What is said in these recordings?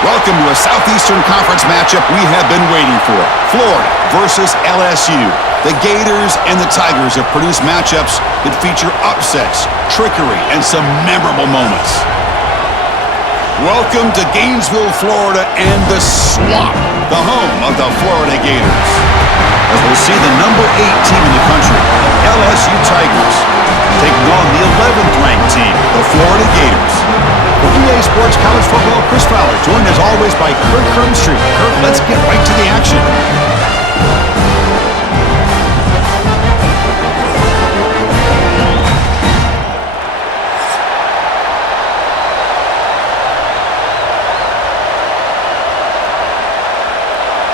Welcome to a Southeastern Conference matchup we have been waiting for. Florida versus LSU. The Gators and the Tigers have produced matchups that feature upsets, trickery, and some memorable moments. Welcome to Gainesville, Florida, and the Swamp, the home of the Florida Gators. As we'll see the number 8 team in the country, LSU Tigers, taking on the 11th ranked team, the Florida Gators. For EA Sports College Football, Chris Fowler, joined as always by Kirk Crumbstreet. Kirk, let's get right to the action.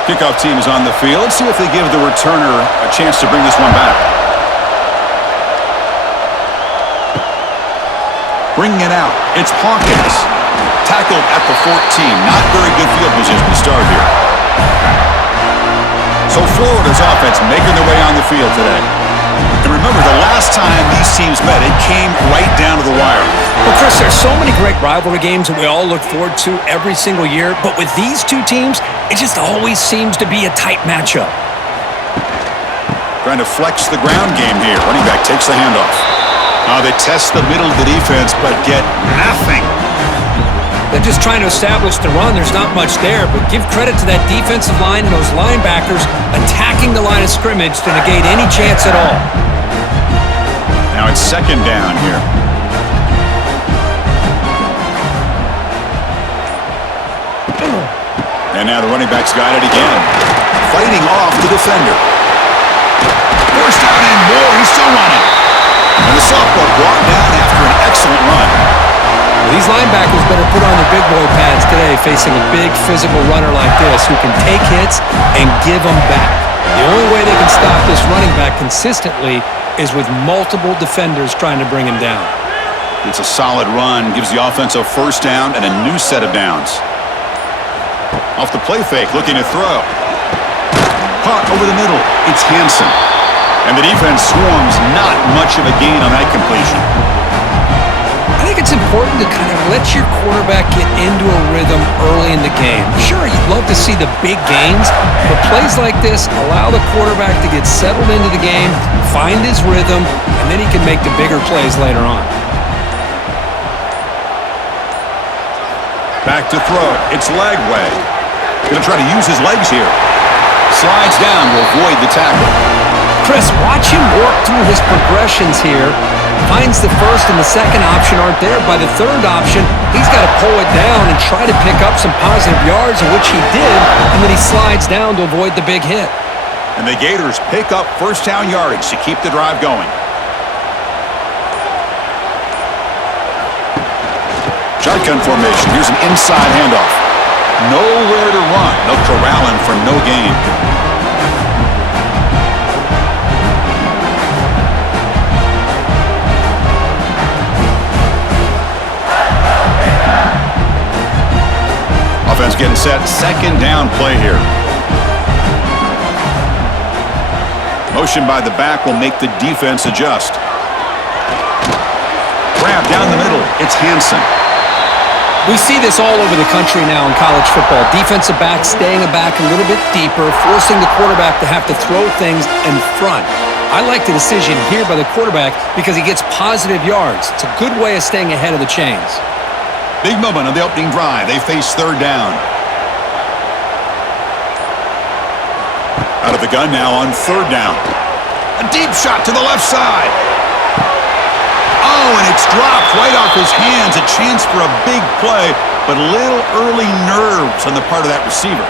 Kickoff team is on the field. Let's see if they give the returner a chance to bring this one back. Bringing it out, it's Hawkins. Tackled at the 14. Not very good field position to start here. So Florida's offense making their way on the field today. And remember, the last time these teams met, it came right down to the wire. Well, Chris, there's so many great rivalry games that we all look forward to every single year. But with these two teams, it just always seems to be a tight matchup. Trying to flex the ground game here. Running back takes the handoff. They test the middle of the defense, but get nothing. They're just trying to establish the run. There's not much there, but give credit to that defensive line and those linebackers attacking the line of scrimmage to negate any chance at all. Now it's second down here. And now the running back's got it again. Fighting off the defender. First down and more. He's still running. And the sophomore brought down after an excellent run. Well, these linebackers better put on their big boy pads today facing a big physical runner like this who can take hits and give them back. The only way they can stop this running back consistently is with multiple defenders trying to bring him down. It's a solid run. Gives the offense a first down and a new set of downs. Off the play fake, looking to throw. Caught over the middle. It's Hansen. And the defense swarms, not much of a gain on that completion. I think it's important to kind of let your quarterback get into a rhythm early in the game. Sure, you'd love to see the big gains, but plays like this allow the quarterback to get settled into the game, find his rhythm, and then he can make the bigger plays later on. Back to throw. It's Lagway. Going to try to use his legs here. Slides down to avoid the tackle. Chris, watch him work through his progressions here. Finds the first and the second option aren't there. By the third option, he's got to pull it down and try to pick up some positive yards, in which he did, and then he slides down to avoid the big hit. And the Gators pick up first down yardage to keep the drive going. Shotgun formation. Here's an inside handoff. Nowhere to run. They'll corral him for no gain. Offense getting set. Second down play here. Motion by the back will make the defense adjust. Grab down the middle. It's Hansen. We see this all over the country now in college football. Defensive backs staying back a little bit deeper, forcing the quarterback to have to throw things in front. I like the decision here by the quarterback because he gets positive yards. It's a good way of staying ahead of the chains. Big moment on the opening drive. They face third down. Out of the gun now on third down. A deep shot to the left side. Oh, and it's dropped right off his hands. A chance for a big play, but little early nerves on the part of that receiver.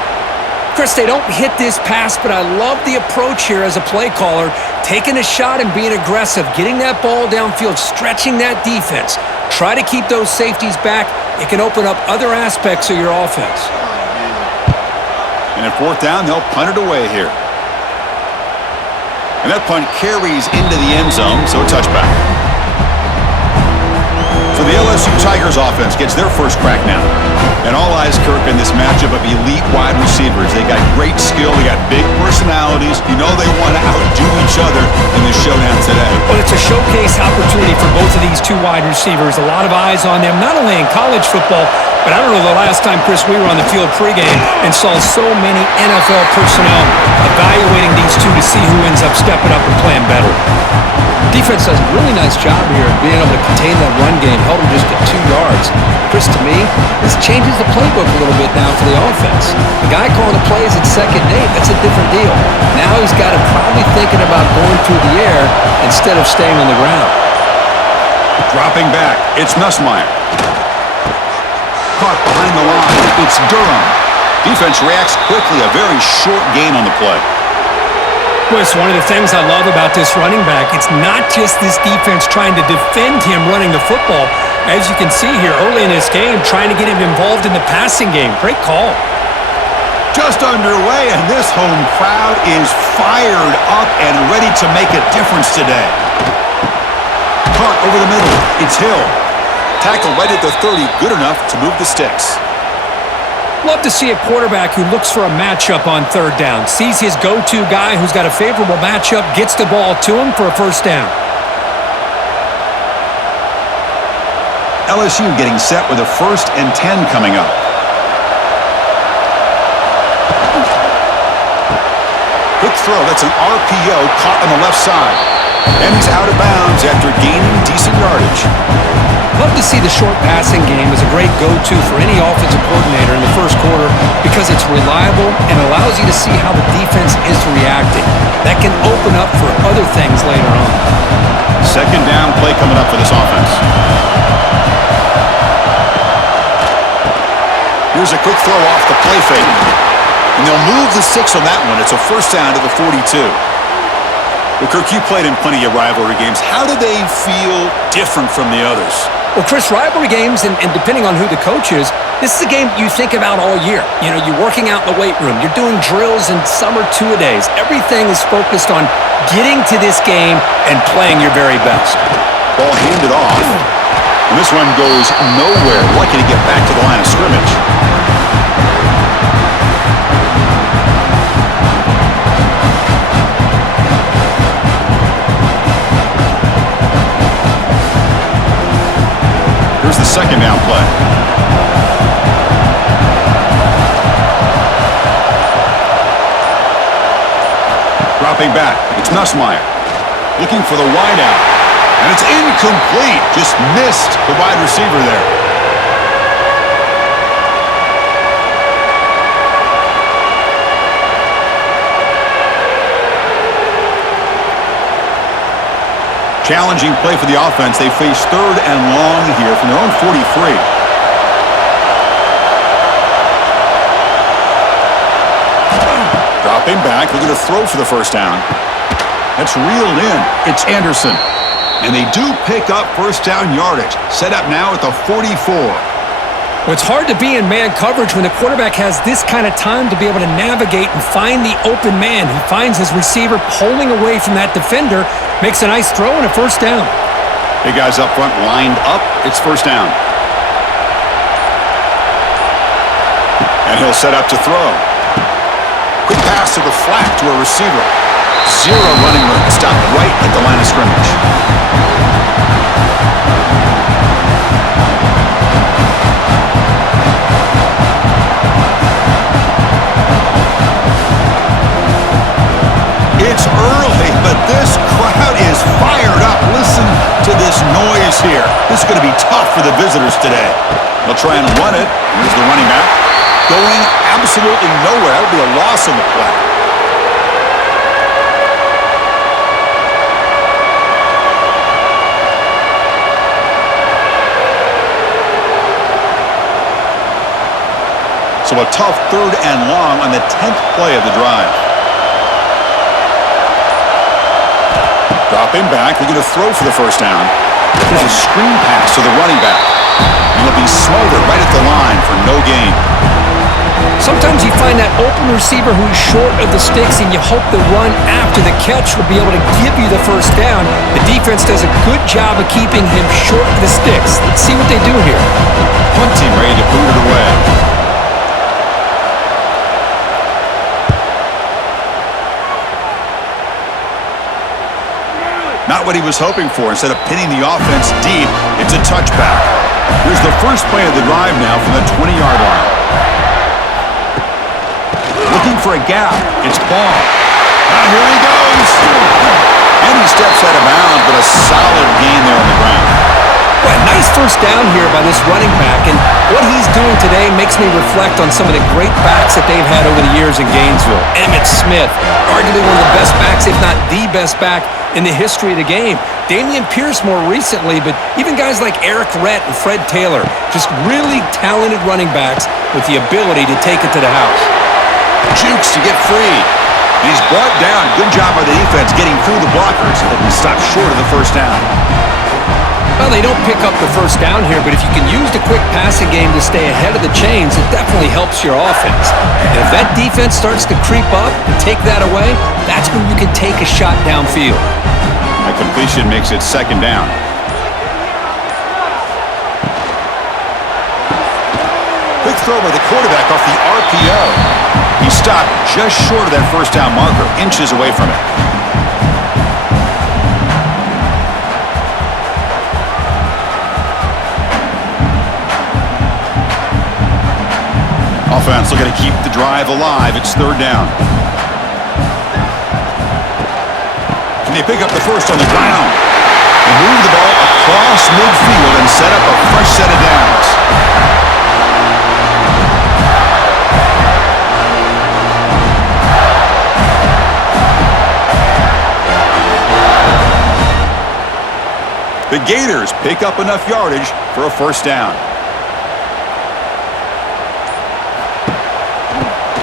Chris, they don't hit this pass, but I love the approach here as a play caller. Taking a shot and being aggressive, getting that ball downfield, stretching that defense. Try to keep those safeties back. It can open up other aspects of your offense. And at fourth down, they'll punt it away here. And that punt carries into the end zone, so a touchback. So the LSU Tigers offense gets their first crack now. And all eyes, Kirk, in this matchup of elite wide receivers. They got great skill. They got big personalities. You know they want to outdo each other in this showdown today. Well, it's a showcase opportunity for both of these two wide receivers. A lot of eyes on them, not only in college football, but I don't know the last time, Chris, we were on the field pregame and saw so many NFL personnel evaluating these two to see who ends up stepping up and playing better. Defense does a really nice job here of being able to contain that run game, held him just at 2 yards. Chris, to me, this changes the playbook a little bit now for the offense. The guy calling the plays at 2nd and 8, that's a different deal. Now he's got him probably thinking about going through the air instead of staying on the ground. Dropping back, it's Nussmeier. Caught behind the line, it's Durham. Defense reacts quickly, a very short gain on the play. Well, it's one of the things I love about this running back. It's not just this defense trying to defend him running the football. As you can see here early in this game, trying to get him involved in the passing game. Great call. Just underway, and this home crowd is fired up and ready to make a difference today. Caught over the middle, it's Hill. Tackle right at the 30, good enough to move the sticks. Love to see a quarterback who looks for a matchup on 3rd down. Sees his go-to guy who's got a favorable matchup, gets the ball to him for a 1st down. LSU getting set with a 1st and 10 coming up. Quick throw, that's an RPO caught on the left side. And he's out of bounds after gaining decent yardage. Love to see the short passing game as a great go-to for any offensive coordinator in the 1st quarter because it's reliable and allows you to see how the defense is reacting. That can open up for other things later on. 2nd down play coming up for this offense. Here's a quick throw off the play fake. And they'll move the 6 on that one. It's a 1st down to the 42. Well, Kirk, you played in plenty of rivalry games. How do they feel different from the others? Well, Chris, rivalry games, and depending on who the coach is, this is a game you think about all year. You know, you're working out in the weight room. You're doing drills and summer two-a-days. Everything is focused on getting to this game and playing your very best. Ball handed off. And this one goes nowhere. Lucky to get back to the line of scrimmage. Here's the 2nd down play. Dropping back, it's Nussmeier. Looking for the wideout. And it's incomplete. Just missed the wide receiver there. Challenging play for the offense. They face 3rd and long here from their own 43. Dropping back, looking to throw for the 1st down. That's reeled in. It's Anderson. And they do pick up 1st down yardage. Set up now at the 44. Well, it's hard to be in man coverage when the quarterback has this kind of time to be able to navigate and find the open man. He finds his receiver pulling away from that defender, makes a nice throw and a 1st down. Big guys up front lined up. It's 1st down. And he'll set up to throw. Quick pass to the flat to a receiver. 0 running room. Stopped right at the line of scrimmage. It's early, but this crowd is fired up. Listen to this noise here. This is going to be tough for the visitors today. They'll try and run it. Here's the running back. Going absolutely nowhere. That would be a loss on the play. So a tough 3rd and long on the 10th play of the drive. Dropping back, looking to throw for the 1st down. There's a screen pass to the running back. And he'll be smothered right at the line for no gain. Sometimes you find that open receiver who's short of the sticks, and you hope the run after the catch will be able to give you the 1st down. The defense does a good job of keeping him short of the sticks. Let's see what they do here. Punt team ready to boot it away. Not what he was hoping for. Instead of pinning the offense deep, it's a touchback. Here's the first play of the drive now from the 20-yard line. Looking for a gap. It's Ball. Now here he goes. And he steps out of bounds, but a solid gain there on the ground. Well, nice first down here by this running back, and what he's doing today makes me reflect on some of the great backs that they've had over the years in Gainesville. Emmitt Smith, arguably one of the best backs, if not the best back in the history of the game. Dameon Pierce more recently, but even guys like Eric Rhett and Fred Taylor, just really talented running backs with the ability to take it to the house. Jukes to get free. And he's brought down. Good job by the defense getting through the blockers. But he stopped short of the first down. Well, they don't pick up the first down here, but if you can use the quick passing game to stay ahead of the chains, it definitely helps your offense. And if that defense starts to creep up and take that away, that's when you can take a shot downfield. A completion makes it second down. Quick throw by the quarterback off the RPO. He stopped just short of that first down marker, inches away from it. Offense looking to keep the drive alive. It's third down. Can they pick up the first on the ground? They move the ball across midfield and set up a fresh set of downs. The Gators pick up enough yardage for a first down.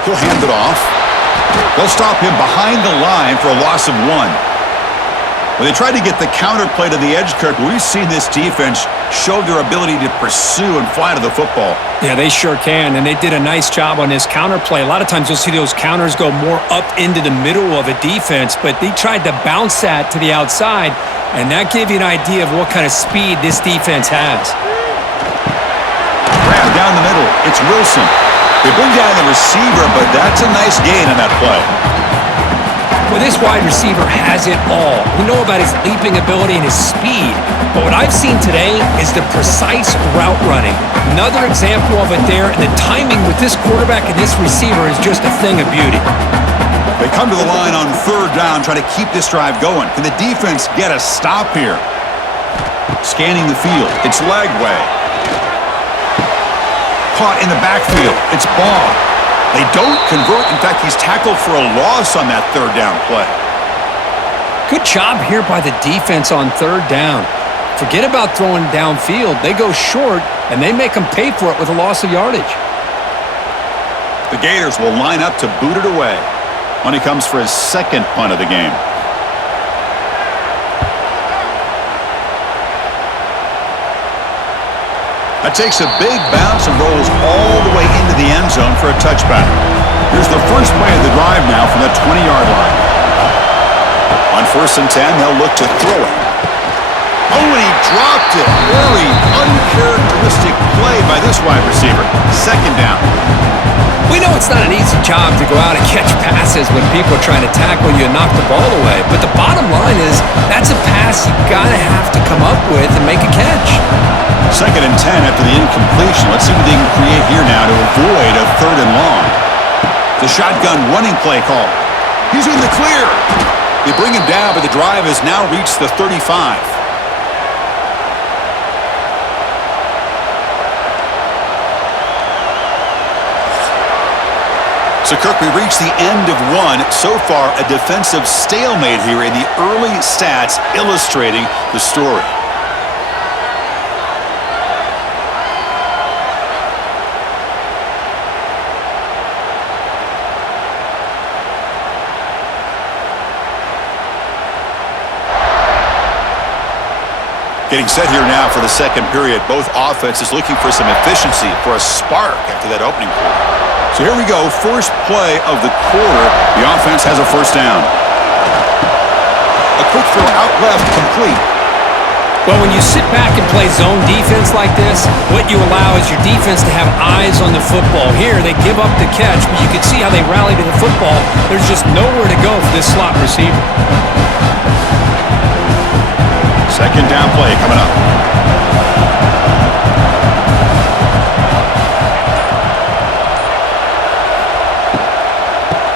He'll hand it off. They'll stop him behind the line for a loss of 1. When they tried to get the counter play to the edge, Kirk, we've seen this defense show their ability to pursue and fly to the football. Yeah, they sure can, and they did a nice job on this counter play. A lot of times you'll see those counters go more up into the middle of a defense, but they tried to bounce that to the outside, and that gave you an idea of what kind of speed this defense has. Grab down the middle. It's Wilson. They bring down the receiver, but that's a nice gain on that play. Well, this wide receiver has it all. We know about his leaping ability and his speed, but what I've seen today is the precise route running. Another example of it there, and the timing with this quarterback and this receiver is just a thing of beauty. They come to the line on third down, trying to keep this drive going. Can the defense get a stop here? Scanning the field. It's Lagway. Caught in the backfield. It's Ball. They don't convert. In fact, he's tackled for a loss on that third down play. Good job here by the defense on third down. Forget about throwing downfield. They go short, and they make them pay for it with a loss of yardage. The Gators will line up to boot it away when he comes for his second punt of the game. That takes a big bounce and rolls all the way into the end zone for a touchback. Here's the first play of the drive now from the 20-yard line. On 1st and 10, they'll look to throw it. Oh, and he dropped it. Very uncharacteristic play by this wide receiver. Second down. We know it's not an easy job to go out and catch passes when people are trying to tackle you and knock the ball away. But the bottom line is that's a pass you got to have to come up with and make a catch. 2nd and 10 after the incompletion. Let's see what they can create here now to avoid a 3rd and long. The shotgun running play call. He's in the clear. They bring him down, but the drive has now reached the 35. So, Kirk, we reached the end of one. So far, a defensive stalemate here in the early stats illustrating the story. Getting set here now for the second period. Both offenses looking for some efficiency, for a spark after that opening quarter. So here we go, first play of the quarter. The offense has a first down. A quick throw out left, complete. Well, when you sit back and play zone defense like this, what you allow is your defense to have eyes on the football. Here, they give up the catch, but you can see how they rally to the football. There's just nowhere to go for this slot receiver. Second down play coming up.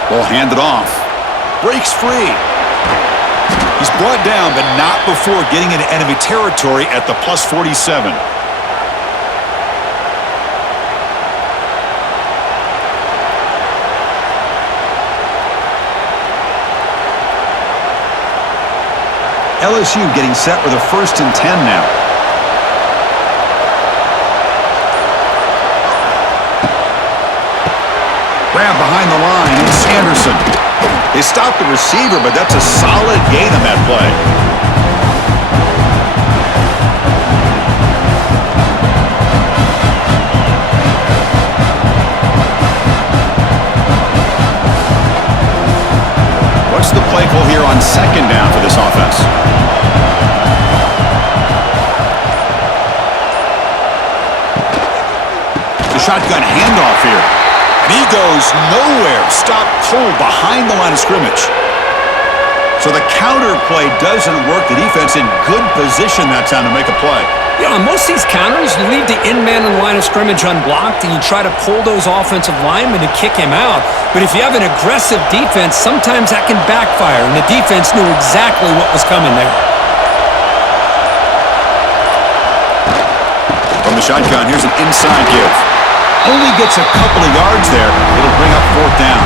Ball handed off. Breaks free. He's brought down, but not before getting into enemy territory at the plus 47. LSU getting set with a 1st and 10 now. Grab behind the line, it's Anderson. They stopped the receiver, but that's a solid gain on that play. What's the play call here on 2nd down for this offense? The shotgun handoff here. And he goes nowhere. Stopped cold behind the line of scrimmage. So the counter play doesn't work. The defense in good position that time to make a play. Yeah, on most of these counters, you leave the in man in the line of scrimmage unblocked and you try to pull those offensive linemen to kick him out. But if you have an aggressive defense, sometimes that can backfire, and the defense knew exactly what was coming there. From the shotgun, here's an inside give. Only gets a couple of yards there. It'll bring up 4th down.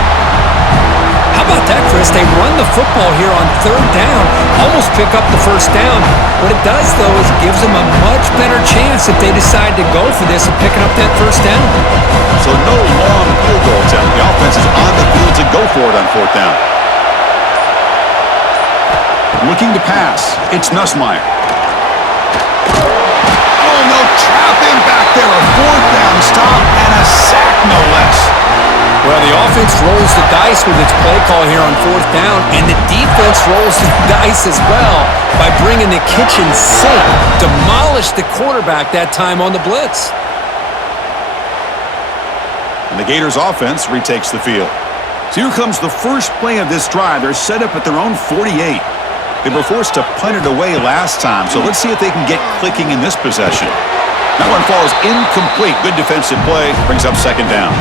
How about that, Chris? They run the football here on 3rd down, almost pick up the 1st down. What it does, though, is it gives them a much better chance if they decide to go for this and picking up that 1st down. So no long field goal attempt. The offense is on the field to go for it on 4th down. Looking to pass. It's Nussmeier. Oh, no, trapping back there. A 4th down stop and a sack, no less. Well, the offense rolls the dice with its play call here on 4th down, and the defense rolls the dice as well by bringing the kitchen sink. Demolished the quarterback that time on the blitz. And the Gators offense retakes the field. So here comes the first play of this drive. They're set up at their own 48. They were forced to punt it away last time, so let's see if they can get clicking in this possession. That one falls incomplete. Good defensive play. Brings up 2nd down.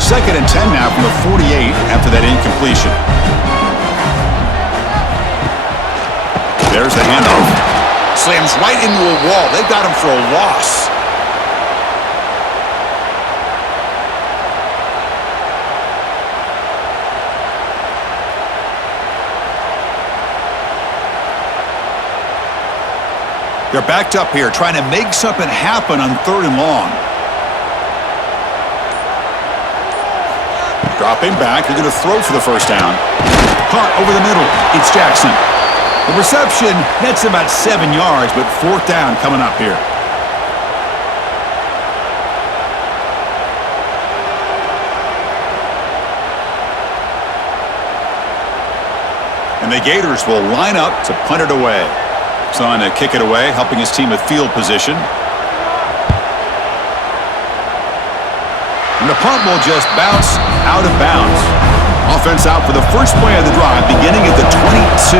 Second and 10 now from the 48 after that incompletion. There's the handoff. Slams right into a wall. They've got him for a loss. They're backed up here, trying to make something happen on 3rd and long. Dropping back, they're going to throw for the 1st down. Caught over the middle. It's Jackson. The reception nets about 7 yards, but 4th down coming up here. And the Gators will line up to punt it away. So on to kick it away, helping his team with field position. And the punt will just bounce out of bounds. Offense out for the first play of the drive, beginning at the 22.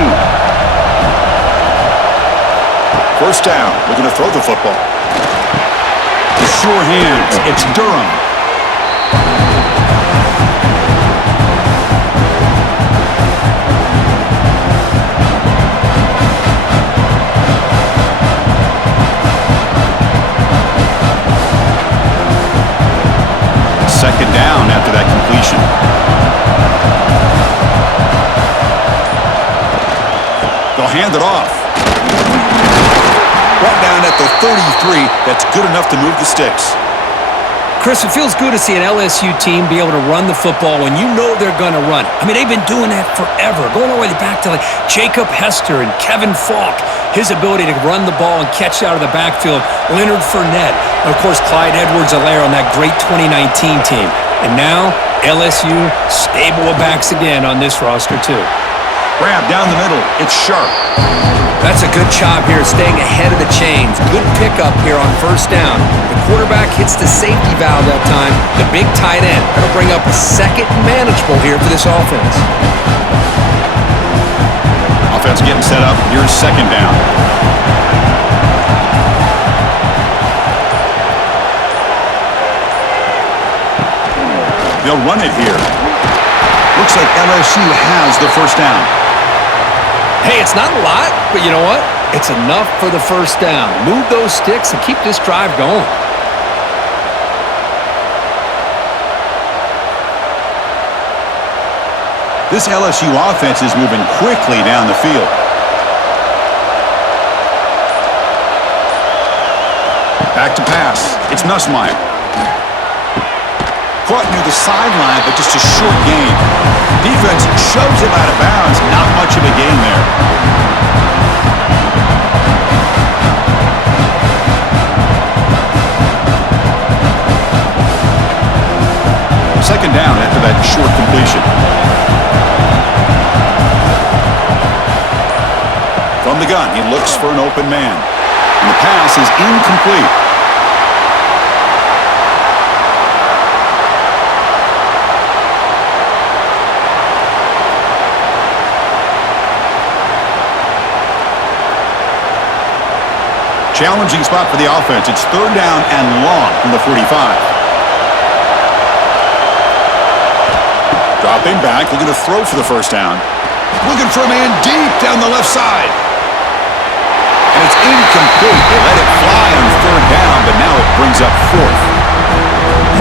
1st down, looking to throw the football. The sure hands, it's Durham. Second down after that completion. They'll hand it off. Brought down at the 33. That's good enough to move the sticks. Chris, it feels good to see an LSU team be able to run the football when you know they're going to run. I mean, they've been doing that forever, going all the way back to like Jacob Hester and Kevin Falk. His ability to run the ball and catch out of the backfield, Leonard Fournette, and of course Clyde Edwards-Helaire on that great 2019 team. And now LSU stable of backs again on this roster too. Grab down the middle. It's sharp. That's a good job here staying ahead of the chains. Good pickup here on first down. The quarterback hits the safety valve that time. The big tight end. That'll bring up a second manageable here for this offense. Offense getting set up. Here's second down. They'll run it here. Looks like LSU has the first down. Hey, it's not a lot, but you know what? It's enough for the first down. Move those sticks and keep this drive going. This LSU offense is moving quickly down the field. Back to pass. It's Nussmeier. Caught near the sideline, but just a short gain. Defense shoves him out of bounds. Not much of a gain there. Second down after that short completion. From the gun, he looks for an open man. And the pass is incomplete. Challenging spot for the offense. It's third down and long from the 45. Dropping back, looking to throw for the first down. Looking for a man deep down the left side. And it's incomplete. They let it fly on third down, but now it brings up fourth.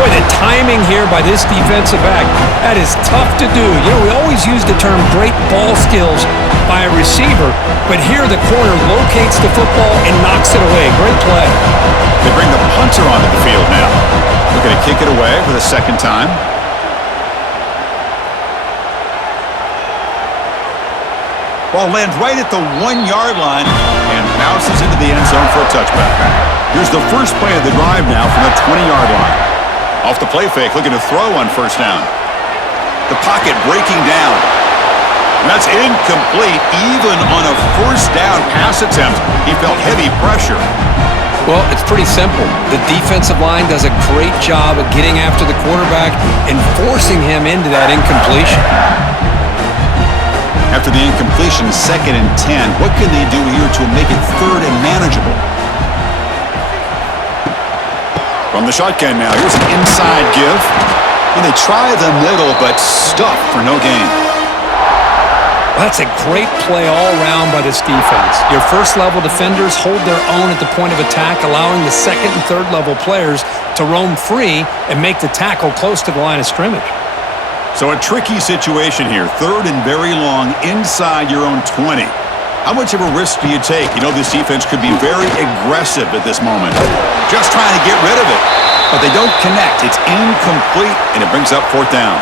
Boy, the timing here by this defensive back, that is tough to do. You know, we always use the term great ball skills by a receiver, but here the corner locates the football and knocks it away. Great play. They bring the punter onto the field now. Looking to kick it away for the second time. Ball lands right at the 1-yard line and bounces into the end zone for a touchback. Here's the first play of the drive now from the 20-yard line. Off the play fake, looking to throw on first down. The pocket breaking down. And that's incomplete. Even on a first down pass attempt, he felt heavy pressure. Well, it's pretty simple. The defensive line does a great job of getting after the quarterback and forcing him into that incompletion. After the incompletion, 2nd and 10. What can they do here to make it third and manageable? From the shotgun now, here's an inside give. And they try the middle, but stuffed for no gain. That's a great play all around by this defense. Your first-level defenders hold their own at the point of attack, allowing the second and third-level players to roam free and make the tackle close to the line of scrimmage. So a tricky situation here. Third and very long inside your own 20. How much of a risk do you take? You know this defense could be very aggressive at this moment. Just trying to get rid of it. But they don't connect. It's incomplete, and it brings up fourth down.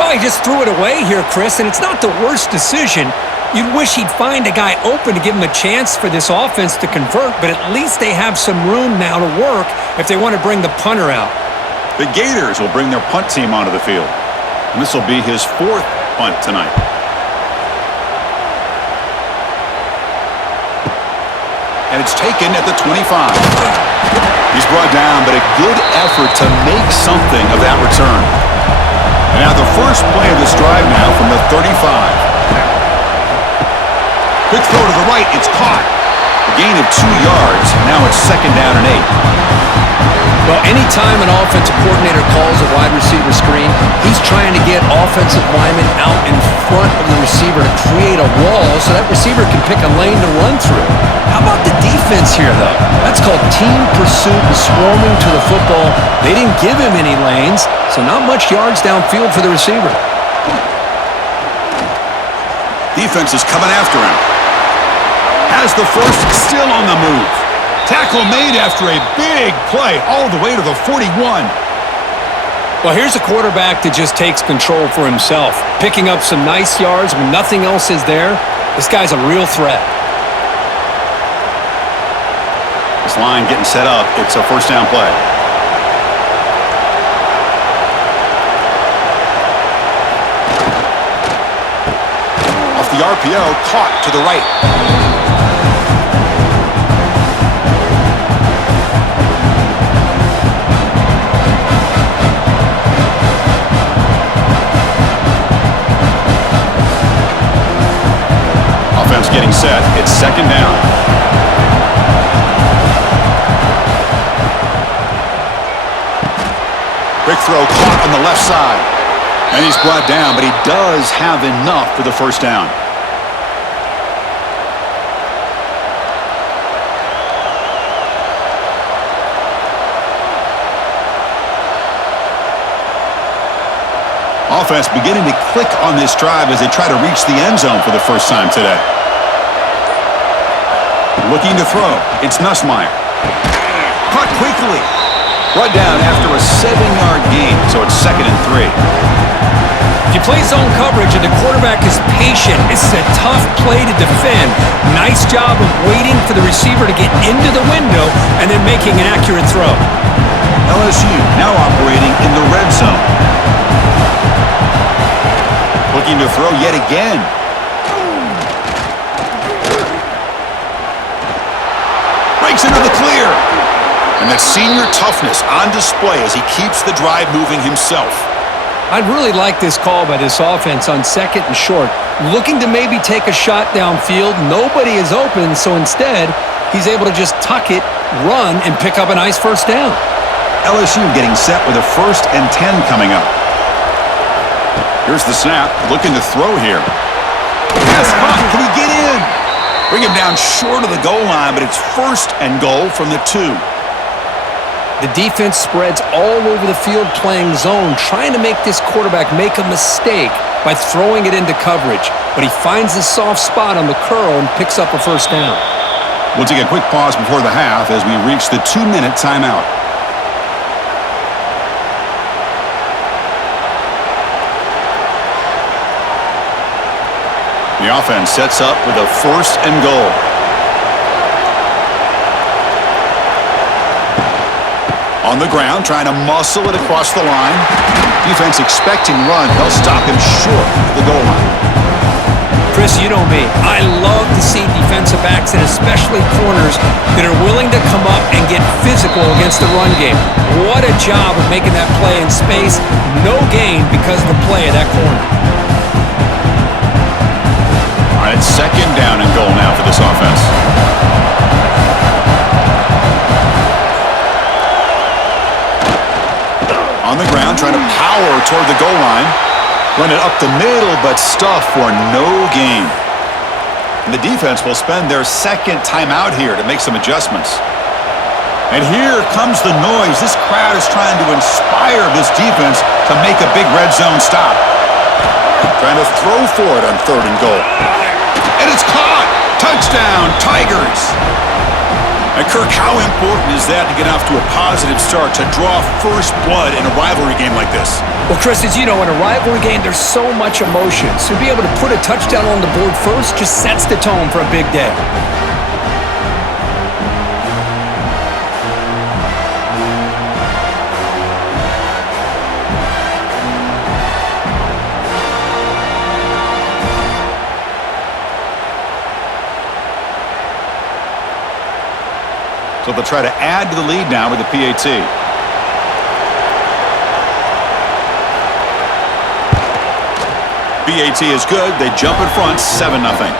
Well, he just threw it away here, Chris, and it's not the worst decision. You'd wish he'd find a guy open to give him a chance for this offense to convert, but at least they have some room now to work if they want to bring the punter out. The Gators will bring their punt team onto the field. And this will be his fourth punt tonight. And it's taken at the 25. He's brought down, but a good effort to make something of that return. And now the first play of this drive now from the 35. Quick throw to the right. It's caught. A gain of 2 yards. Now it's second down and 8. Well, anytime an offensive coordinator calls a wide receiver screen, he's trying to get offensive linemen out in front of the receiver to create a wall so that receiver can pick a lane to run through. How about the defense here, though? That's called team pursuit and swarming to the football. They didn't give him any lanes, so not much yards downfield for the receiver. Defense is coming after him. Has the first, still on the move. Tackle made after a big play all the way to the 41. Well, here's a quarterback that just takes control for himself, picking up some nice yards when nothing else is there. This guy's a real threat. This line getting set up. It's a first down play. Off the RPO, caught to the right. Offense getting set. It's second down. Quick throw caught on the left side. And he's brought down, but he does have enough for the first down. Offense beginning to click on this drive as they try to reach the end zone for the first time today. Looking to throw. It's Nussmeier. Caught quickly. Brought down after a 7-yard gain, so it's 2nd and 3. If you play zone coverage and the quarterback is patient, this is a tough play to defend. Nice job of waiting for the receiver to get into the window and then making an accurate throw. LSU now operating in the red zone. Looking to throw yet again. Breaks into the clear. And that senior toughness on display as he keeps the drive moving himself. I'd really like this call by this offense on 2nd and short. Looking to maybe take a shot downfield. Nobody is open, so instead, he's able to just tuck it, run, and pick up a nice first down. LSU getting set with a 1st and 10 coming up. Here's the snap. Looking to throw here. Pass caught. Can he get in? Bring him down short of the goal line, but it's 1st and goal from the 2. The defense spreads all over the field playing zone, trying to make this quarterback make a mistake by throwing it into coverage. But he finds the soft spot on the curl and picks up a first down. We'll take a quick pause before the half as we reach the 2-minute timeout. The offense sets up with a 1st and goal. On the ground, trying to muscle it across the line. Defense expecting run. They'll stop him short of the goal line. Chris, you know me. I love to see defensive backs and especially corners that are willing to come up and get physical against the run game. What a job of making that play in space. No gain because of the play of that corner. All right, 2nd down and goal now for this offense. On the ground, trying to power toward the goal line. Run it up the middle, but stuff for no gain. And the defense will spend their 2nd timeout here to make some adjustments. And here comes the noise. This crowd is trying to inspire this defense to make a big red zone stop. Trying to throw for it on 3rd and goal. And it's caught! Touchdown, Tigers! And Kirk, how important is that to get off to a positive start, to draw first blood in a rivalry game like this? Well, Chris, as you know, in a rivalry game, there's so much emotion. So to be able to put a touchdown on the board first just sets the tone for a big day. So they'll try to add to the lead now with the PAT. PAT is good. They jump in front, 7-0.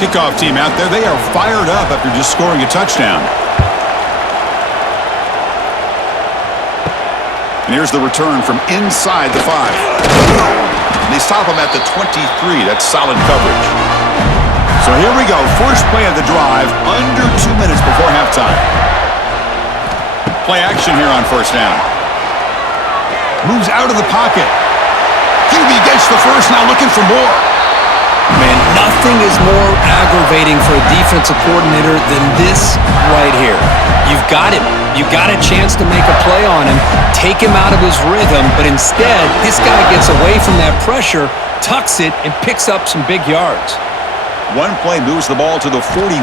Kickoff team out there. They are fired up after just scoring a touchdown. And here's the return from inside the 5. They stop him at the 23. That's solid coverage. So here we go. First play of the drive, under 2 minutes before halftime. Play action here on 1st down. Moves out of the pocket. QB gets the first, now looking for more. Man, nothing is more aggravating for a defensive coordinator than this right here. You've got him. You got a chance to make a play on him, take him out of his rhythm, but instead, this guy gets away from that pressure, tucks it, and picks up some big yards. One play moves the ball to the 41.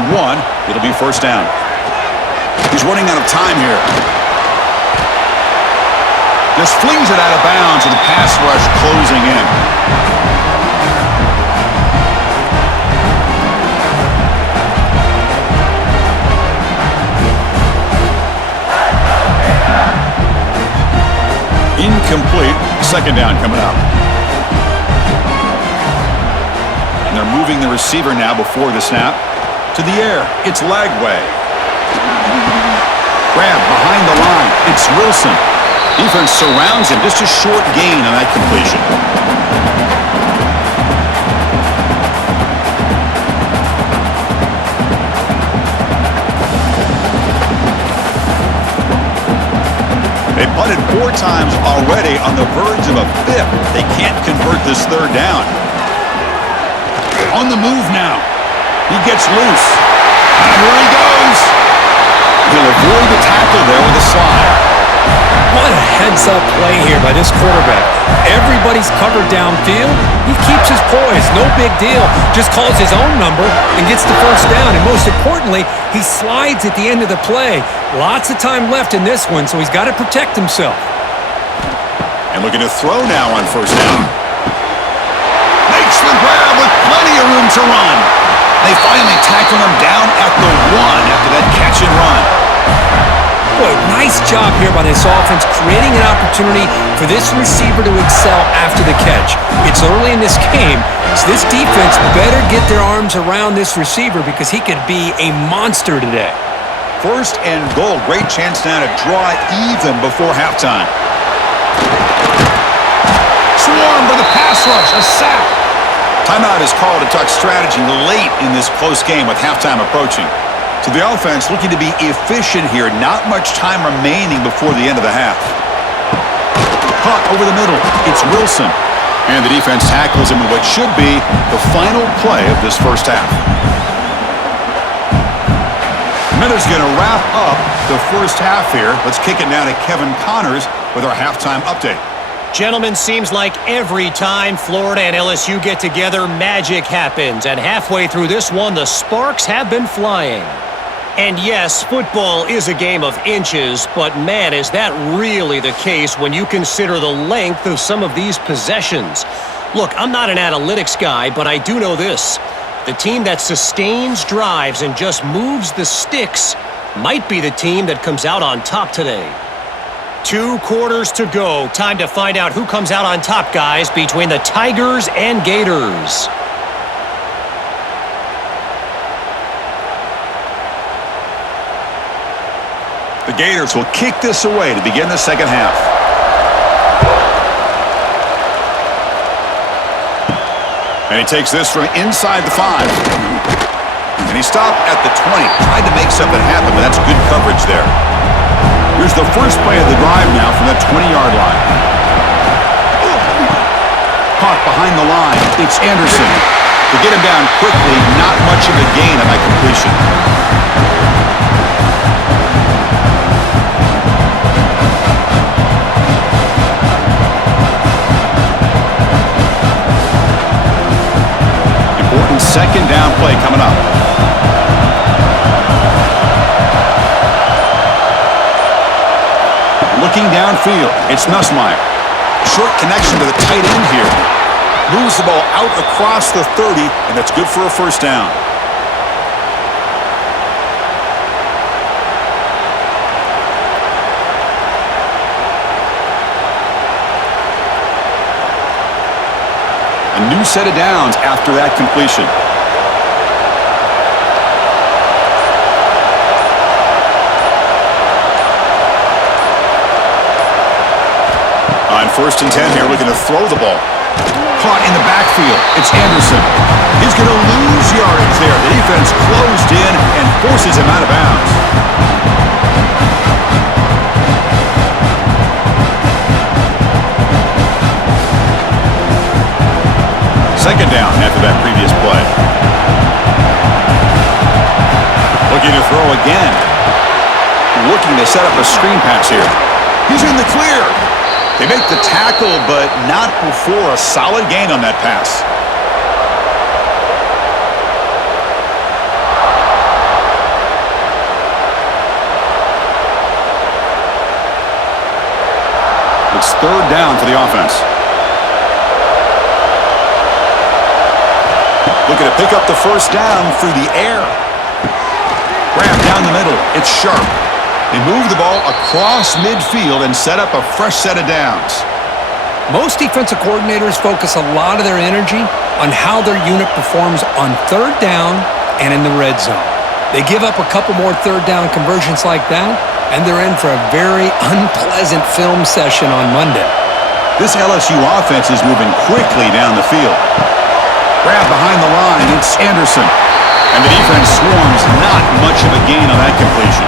It'll be 1st down. He's running out of time here. Just flings it out of bounds, and the pass rush closing in. Incomplete. Second down coming up. And they're moving the receiver now before the snap. To the air. It's Lagway. Grab behind the line. It's Wilson. Defense surrounds him. Just a short gain on that completion. They punted 4 times already, on the verge of a 5th. They can't convert this third down. On the move now. He gets loose. And here he goes. He'll avoid the tackle there with a slide. What a heads-up play here by this quarterback. Everybody's covered downfield. He keeps his poise. No big deal. Just calls his own number and gets the first down. And most importantly, he slides at the end of the play. Lots of time left in this one, so he's got to protect himself. And looking to throw now on first down. Makes the grab with plenty of room to run. They finally tackle him down at the 1 after that catch and run. Boy, nice job here by this offense, creating an opportunity for this receiver to excel after the catch. It's early in this game, so this defense better get their arms around this receiver because he could be a monster today. First and goal. Great chance now to draw even before halftime. Swarm for the pass rush. A sack. Timeout is called to talk strategy late in this close game with halftime approaching. So the offense looking to be efficient here. Not much time remaining before the end of the half. Caught over the middle. It's Wilson. And the defense tackles him in what should be the final play of this first half. Miller's going to wrap up the first half here. Let's kick it now to Kevin Connors with our halftime update. Gentlemen, seems like every time Florida and LSU get together, magic happens. And halfway through this one, the sparks have been flying. And yes, football is a game of inches, but man, is that really the case when you consider the length of some of these possessions. Look, I'm not an analytics guy, but I do know this. The team that sustains drives and just moves the sticks might be the team that comes out on top today. 2 quarters to go. Time to find out who comes out on top, guys, between the Tigers and Gators. The Gators will kick this away to begin the second half. And he takes this from inside the 5. And he stopped at the 20. Tried to make something happen, but that's good coverage there. Here's the first play of the drive now from the 20-yard line. Caught behind the line. It's Anderson. To get him down quickly, not much of a gain on that completion. Important second down play coming up. Looking downfield, it's Nussmeier. Short connection to the tight end here. Moves the ball out across the 30, and that's good for a first down. A new set of downs after that completion. On 1st and 10 here, looking to throw the ball. Caught in the backfield. It's Anderson. He's going to lose yardage there. The defense closed in and forces him out of bounds. Second down after that previous play. Looking to throw again. Looking to set up a screen pass here. He's in the clear. They make the tackle, but not before a solid gain on that pass. It's third down for the offense. Looking to pick up the first down through the air. Grab down the middle. It's sharp. They move the ball across midfield and set up a fresh set of downs. Most defensive coordinators focus a lot of their energy on how their unit performs on third down and in the red zone. They give up a couple more third down conversions like that, and they're in for a very unpleasant film session on Monday. This LSU offense is moving quickly down the field. Grab behind the line, it's Anderson. And the defense swarms, not much of a gain on that completion.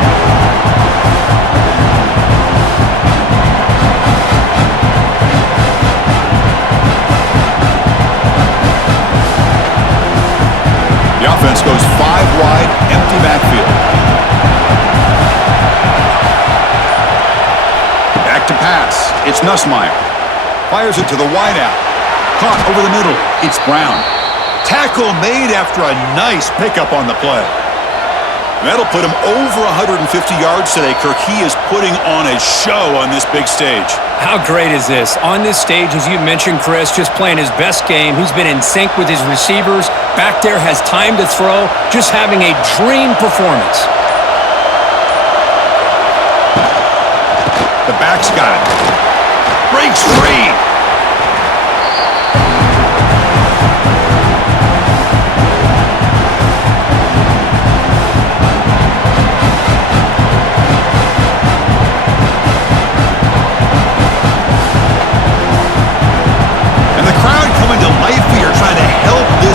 The offense goes 5 wide, empty backfield. Back to pass, it's Nussmeier. Fires it to the wideout. Caught over the middle, it's Brown. Tackle made after a nice pickup on the play. That'll put him over 150 yards today, Kirk. He is putting on a show on this big stage. How great is this? On this stage, as you mentioned, Chris, just playing his best game. He's been in sync with his receivers. Back there, has time to throw. Just having a dream performance. The back's got it. Breaks free.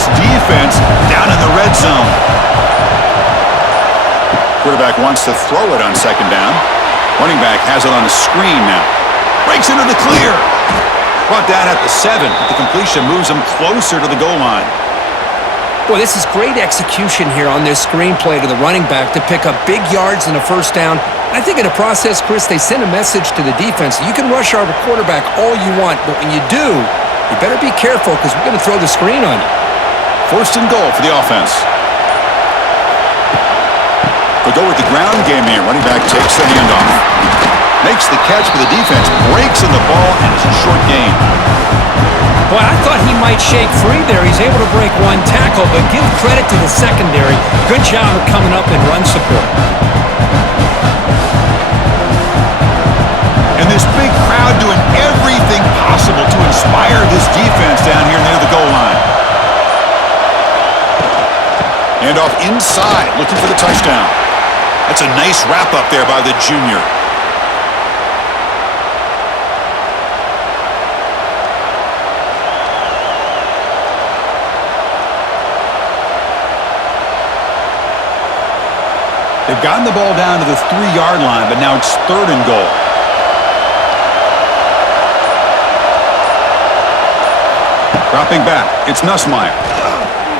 Defense down in the red zone. Quarterback wants to throw it on second down. Running back has it on the screen now. Breaks into the clear. Brought down at the 7. The completion moves him closer to the goal line. Boy, this is great execution here on this screenplay to the running back to pick up big yards in a first down. I think in the process, Chris, they send a message to the defense. You can rush our quarterback all you want, but when you do, you better be careful because we're going to throw the screen on you. First and goal for the offense. They go with the ground game here. Running back takes the handoff. Makes the catch, but the defense breaks in the ball, and it's a short gain. Boy, I thought he might shake free there. He's able to break one tackle, but give credit to the secondary. Good job of coming up and run support. And this big crowd doing everything possible to inspire this defense down here near the goal line. Handoff inside, looking for the touchdown. That's a nice wrap-up there by the junior. They've gotten the ball down to the 3-yard line, but now it's third and goal. Dropping back, it's Nussmeier.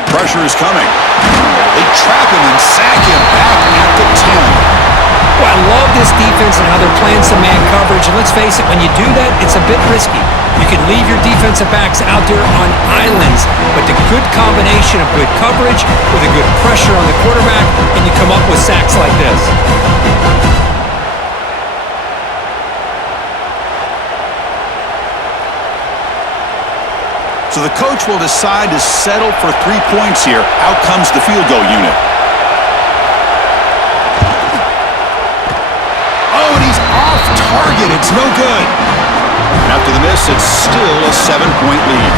Pressure is coming. They trap him and sack him back at the 10. Well, I love this defense and how they're playing some man coverage. And let's face it, when you do that, it's a bit risky. You can leave your defensive backs out there on islands, but the good combination of good coverage with a good pressure on the quarterback, and you come up with sacks like this. So the coach will decide to settle for 3 points here. Out comes the field goal unit. Oh, and he's off target. It's no good. After the miss, it's still a 7-point lead.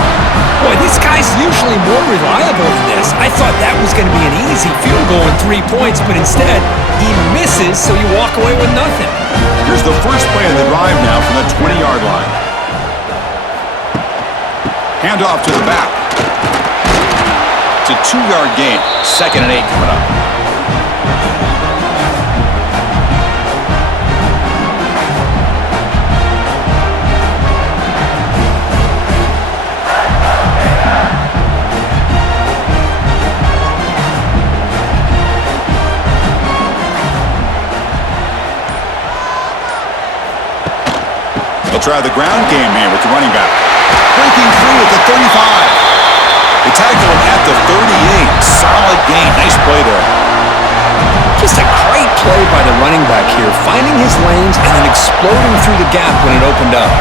Boy, this guy's usually more reliable than this. I thought that was going to be an easy field goal in 3 points, but instead, he misses, so you walk away with nothing. Here's the first play of the drive now from the 20-yard line. Handoff to the back. It's a 2-yard gain. 2nd and 8 coming up. They'll try the ground game here with the running back. Breaking through at the 35. They tackle him at the 38. Solid gain. Nice play there. Just a great play by the running back here, finding his lanes and then exploding through the gap when it opened up.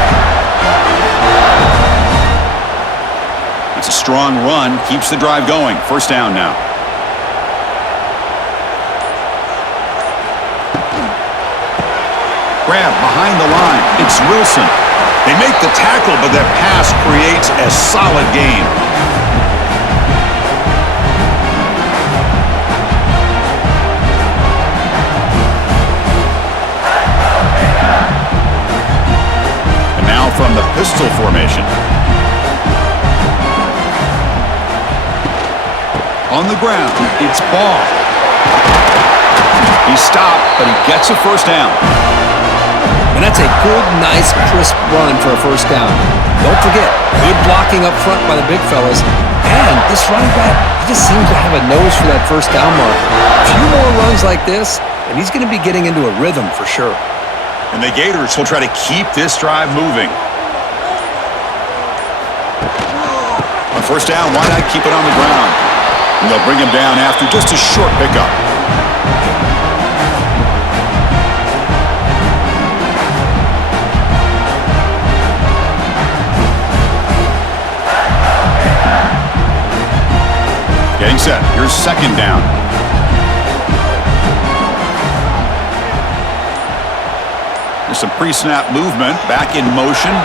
It's a strong run, keeps the drive going. First down now. Grab behind the line. It's Wilson. They make the tackle, but that pass creates a solid gain. And now from the pistol formation. On the ground, it's Ball. He stopped, but he gets a first down. And that's a good, nice, crisp run for a first down. Don't forget, good blocking up front by the big fellas. And this running back, he just seems to have a nose for that first down mark. A few more runs like this, and he's going to be getting into a rhythm for sure. And the Gators will try to keep this drive moving. On first down, why not keep it on the ground? And they'll bring him down after just a short pickup. Getting set. Here's second down. There's some pre-snap movement. Back in motion.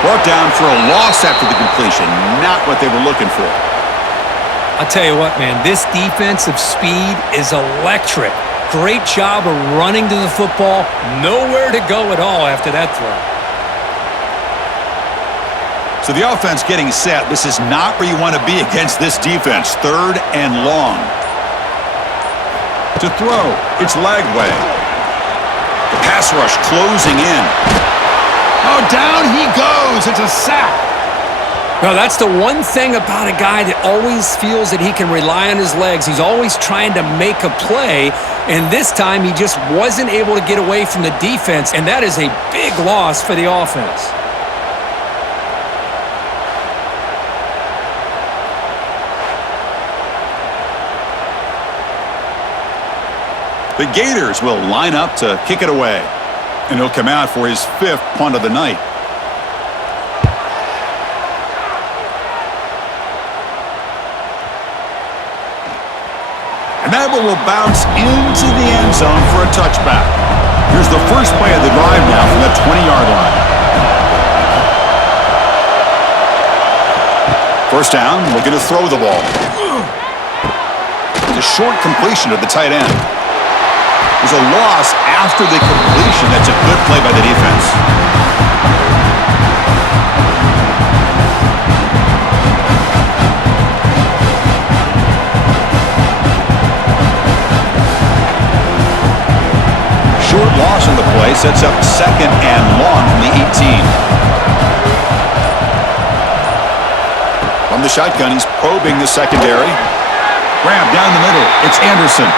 Brought down for a loss after the completion. Not what they were looking for. I'll tell you what, man. This defensive speed is electric. Great job of running to the football. Nowhere to go at all after that throw. So the offense getting set. This is not where you want to be against this defense. Third and long. To throw, it's Lagway. The pass rush closing in. Oh, down he goes. It's a sack. No, that's the one thing about a guy that always feels that he can rely on his legs. He's always trying to make a play, and this time he just wasn't able to get away from the defense, and that is a big loss for the offense. The Gators will line up to kick it away. And he'll come out for his fifth punt of the night. And that one will bounce into the end zone for a touchback. Here's the first play of the drive now from the 20-yard line. First down, looking to throw the ball. It's a short completion to the tight end. There's a loss after the completion. That's a good play by the defense. Short loss in the play sets up second and long from the 18. From the shotgun, he's probing the secondary. Grab down the middle. It's Anderson.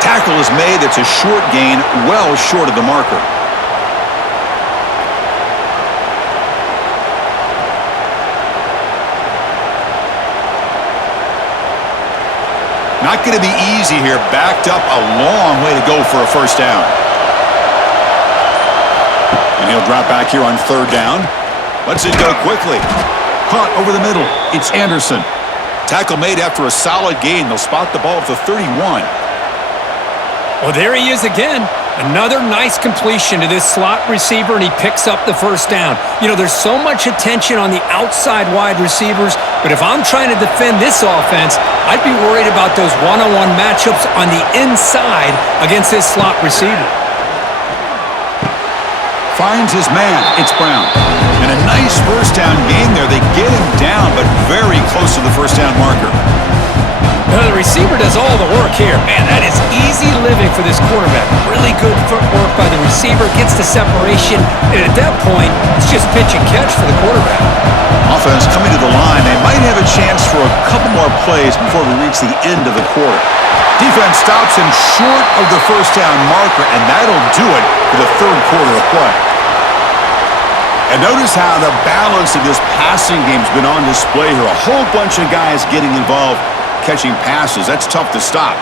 Tackle is made. It's a short gain, well short of the marker. Not going to be easy here. Backed up a long way to go for a first down. And he'll drop back here on third down. Lets it go quickly. Caught over the middle. It's Anderson. Tackle made after a solid gain. They'll spot the ball at the 31. Well, there he is again. Another nice completion to this slot receiver, and he picks up the first down. You know, there's so much attention on the outside wide receivers, but if I'm trying to defend this offense, I'd be worried about those one-on-one matchups on the inside against this slot receiver. Finds his man. It's Brown. And a nice first down gain there. They get him down, but very close to the first down marker. Now, the receiver does all the work here. Man, that is easy living for this quarterback. Really good footwork by the receiver, gets the separation, and at that point, it's just pitch and catch for the quarterback. Offense coming to the line. They might have a chance for a couple more plays before we reach the end of the quarter. Defense stops him short of the first down marker, and that'll do it for the third quarter of play. And notice how the balance of this passing game's been on display here. A whole bunch of guys getting involved catching passes. That's tough to stop.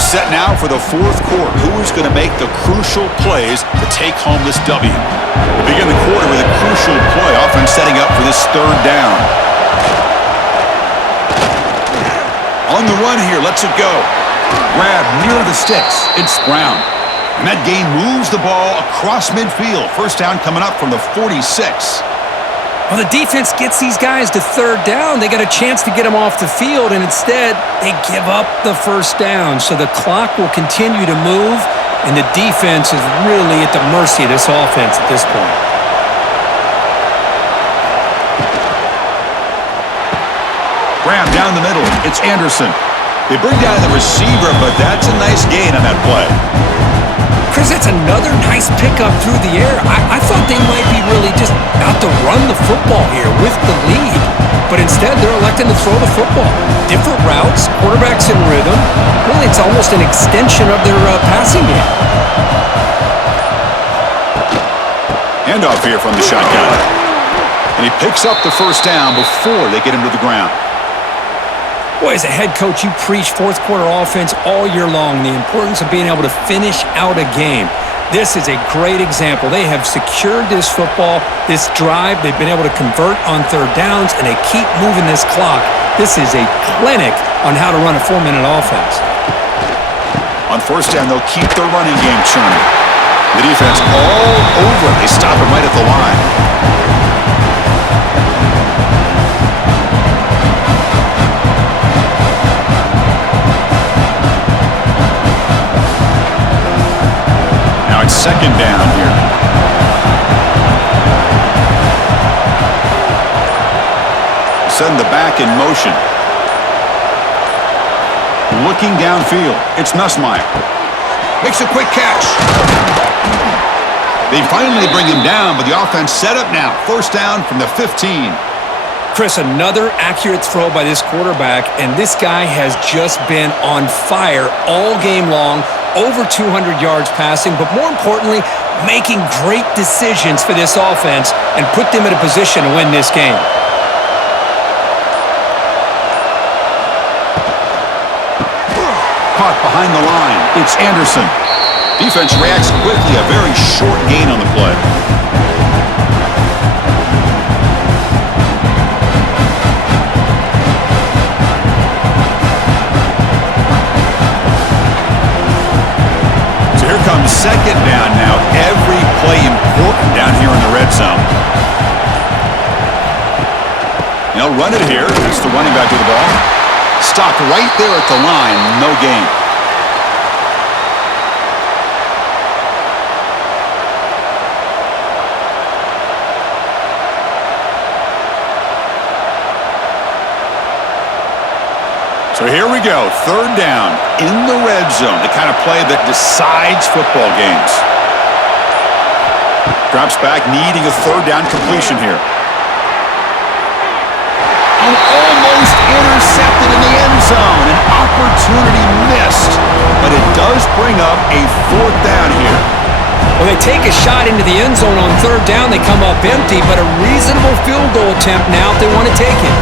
We're set now for the fourth quarter. Who is going to make the crucial plays to take home this W? We'll begin the quarter with a crucial play. Offense setting up for this third down. On the run here, lets it go. Grab near the sticks. It's Brown. And that gain moves the ball across midfield. First down coming up from the 46. Well, the defense gets these guys to third down. They got a chance to get them off the field, and instead they give up the first down. So the clock will continue to move, and the defense is really at the mercy of this offense at this point. Grab down the middle. It's Anderson. They bring down the receiver, but that's a nice gain on that play. Chris, that's another nice pickup through the air. I thought they might be really just out to run the football here with the lead. But instead, they're electing to throw the football. Different routes, quarterbacks in rhythm. Really, it's almost an extension of their passing game. Handoff here from the shotgun. And he picks up the first down before they get him to the ground. Boy, as a head coach, you preach fourth quarter offense all year long, the importance of being able to finish out a game. This is a great example. They have secured this football, this drive. They've been able to convert on third downs, and they keep moving this clock. This is a clinic on how to run a 4-minute offense. On first down, they'll keep their running game churning. The defense all over. They stop him right at the line. Second down here. Send the back in motion. Looking downfield. It's Nussmeier. Makes a quick catch. They finally bring him down, but the offense set up now. First down from the 15. Chris, another accurate throw by this quarterback, and this guy has just been on fire all game long. Over 200 yards passing, but more importantly, making great decisions for this offense and put them in a position to win this game. Caught behind the line. It's Anderson. Defense reacts quickly. A very short gain on the play. Comes second down now. Every play important down here in the red zone. They'll run it here. It's the running back with the ball. Stopped right there at the line. No gain. So here we go, third down in the red zone, the kind of play that decides football games. Drops back, needing a third down completion here. And almost intercepted in the end zone. An opportunity missed, but it does bring up a fourth down here. Well, they take a shot into the end zone on third down. They come up empty, but a reasonable field goal attempt now if they want to take it.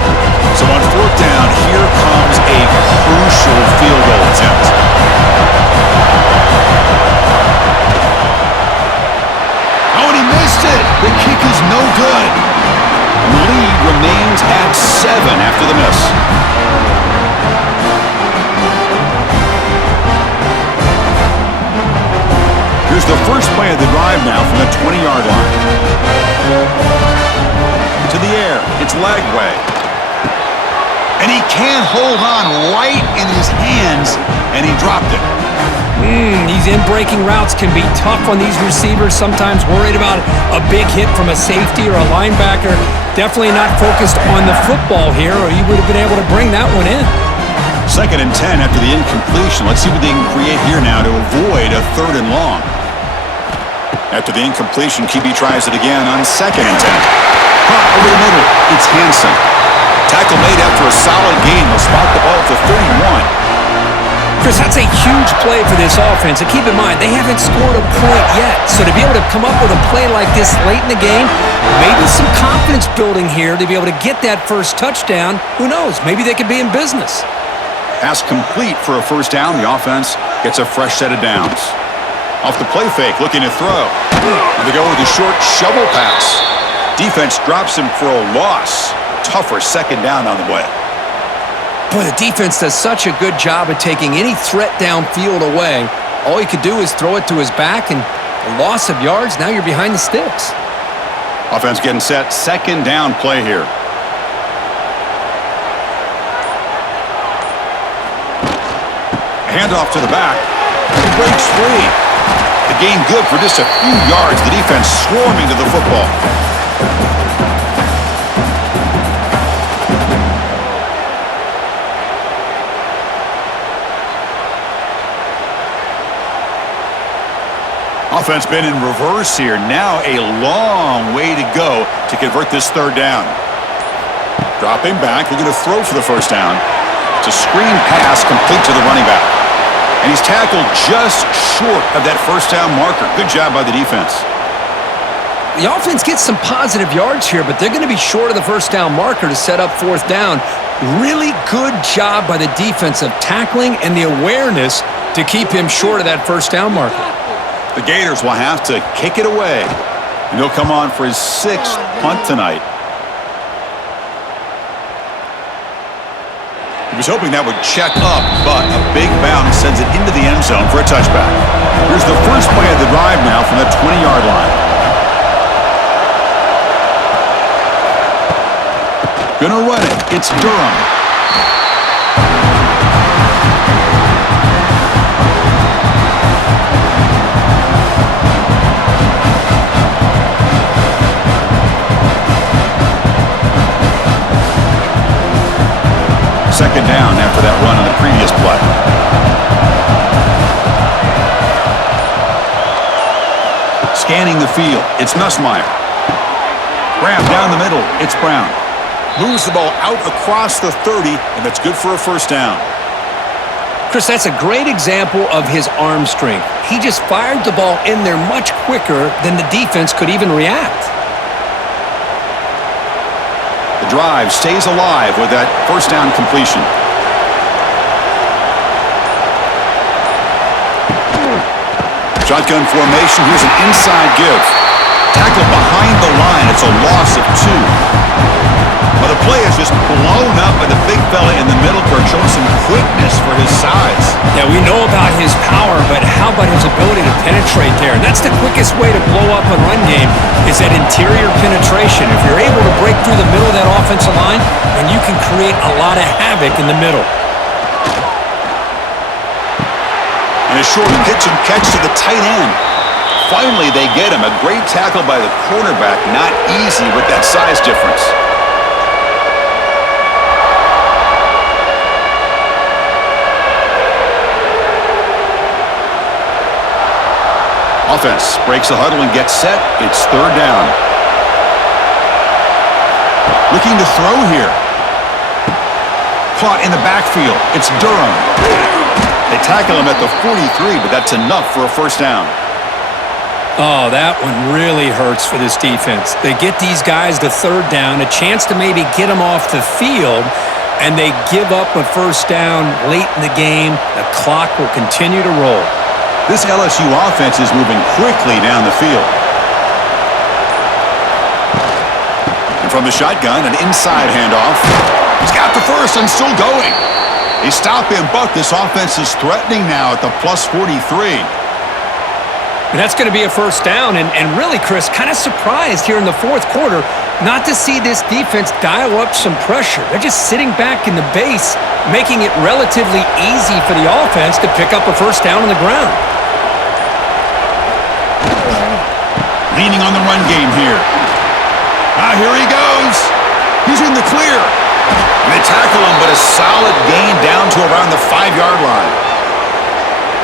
So on fourth down, here comes a crucial field goal attempt. Oh, and he missed it. The kick is no good. The lead remains at 7 after the miss. Here's the first play of the drive now from the 20-yard line. To the air. It's Lagway. And he can't hold on right in his hands, and he dropped it. These in-breaking routes can be tough on these receivers, sometimes worried about a big hit from a safety or a linebacker. Definitely not focused on the football here, or you would have been able to bring that one in. Second and 10 after the incompletion. Let's see what they can create here now to avoid a third and long. After the incompletion, QB tries it again on second and 10. Over the middle, it's Hansen. Tackle made after a solid gain. They'll spot the ball at the 31. Chris, that's a huge play for this offense. And keep in mind, they haven't scored a point yet. So to be able to come up with a play like this late in the game, maybe some confidence building here to be able to get that first touchdown. Who knows? Maybe they could be in business. Pass complete for a first down. The offense Gets a fresh set of downs. Off the play fake, looking to throw. And they go with a short shovel pass. Defense drops him for a loss. Tougher second down on the way. Boy, the defense does such a good job of taking any threat downfield away. All you could do is throw it to his back, and a loss of yards, now you're behind the sticks. Offense getting set. Second down play here. Handoff to the back. He breaks free. The gain good for just a few yards. The defense swarming to the football. Offense been in reverse here. Now a long way to go to convert this third down. Dropping back, looking to throw for the first down. It's a screen pass complete to the running back. And he's tackled just short of that first down marker. Good job by the defense. The offense gets some positive yards here, but they're going to be short of the first down marker to set up fourth down. Really good job by the defense of tackling and the awareness to keep him short of that first down marker. The Gators will have to kick it away. And he'll come on for his 6th punt tonight. He was hoping that would check up, but a big bounce sends it into the end zone for a touchback. Here's the first play of the drive now from the 20-yard line. Gonna run it. It's Durham. Second down after that run on the previous play. Scanning the field. It's Nussmeier. Grab down the middle. It's Brown. Moves the ball out across the 30, and that's good for a first down. Chris, that's a great example of his arm strength. He just fired the ball in there much quicker than the defense could even react. The drive stays alive with that first down completion. Shotgun formation. Here's an inside give. Tackle behind the line. It's a loss of 2. Well, the play is just blown up by the big fella in the middle, Kirk, showing some quickness for his size. Yeah, we know about his power, but how about his ability to penetrate there? And that's the quickest way to blow up a run game is that interior penetration. If you're able to break through the middle of that offensive line, then you can create a lot of havoc in the middle. And a short pitch and catch to the tight end. Finally, they get him. A great tackle by the cornerback. Not easy with that size difference. Offense breaks the huddle and gets set. It's third down. Looking to throw here. Caught in the backfield. It's Durham. They tackle him at the 43, but that's enough for a first down. Oh, that one really hurts for this defense. They get these guys to third down, a chance to maybe get them off the field, and they give up a first down late in the game. The clock will continue to roll. This LSU offense is moving quickly down the field. And from the shotgun, an inside handoff. He's got the first and still going. They stop him, but this offense is threatening now at the plus 43. And that's going to be a first down. And really, Chris, kind of surprised here in the fourth quarter not to see this defense dial up some pressure. They're just sitting back in the base, making it relatively easy for the offense to pick up a first down on the ground. Leaning on the run game here. Here he goes. He's in the clear. And they tackle him, but a solid gain down to around the 5-yard line.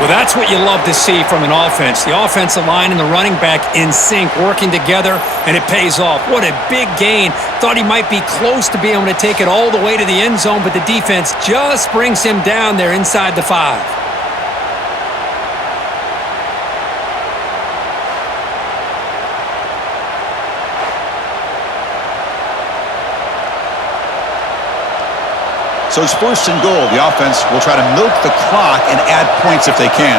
Well, that's what you love to see from an offense. The offensive line and the running back in sync, working together, and it pays off. What a big gain. Thought he might be close to being able to take it all the way to the end zone, but the defense just brings him down there inside the 5. So it's first and goal. The offense will try to milk the clock and add points if they can.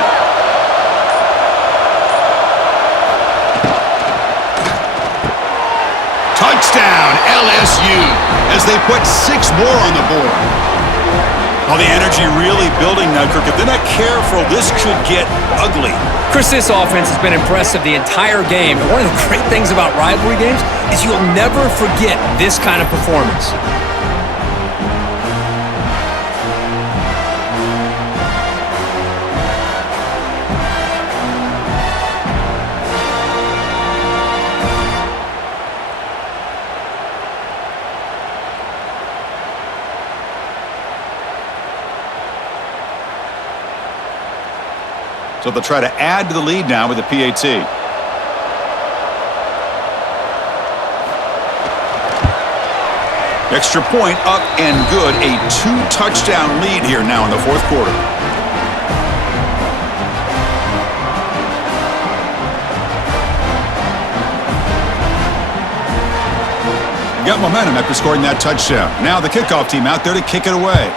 Touchdown, LSU, as they put 6 more on the board. Well, the energy really building now, Kirk. If they're not careful, this could get ugly. Chris, this offense has been impressive the entire game. And one of the great things about rivalry games is you'll never forget this kind of performance. So they'll try to add to the lead now with the PAT. Extra point up and good. A 2-touchdown lead here now in the fourth quarter. Got momentum after scoring that touchdown. Now the kickoff team out there to kick it away.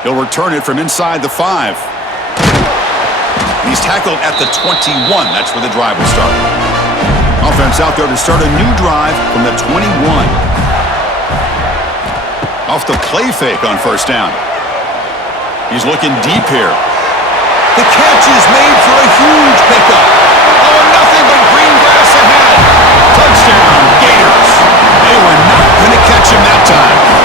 He'll return it from inside the 5. He's tackled at the 21. That's where the drive will start. Offense out there to start a new drive from the 21. Off the play fake on first down. He's looking deep here. The catch is made for a huge pickup. Oh, nothing but green grass ahead. Touchdown, Gators. They were not going to catch him that time.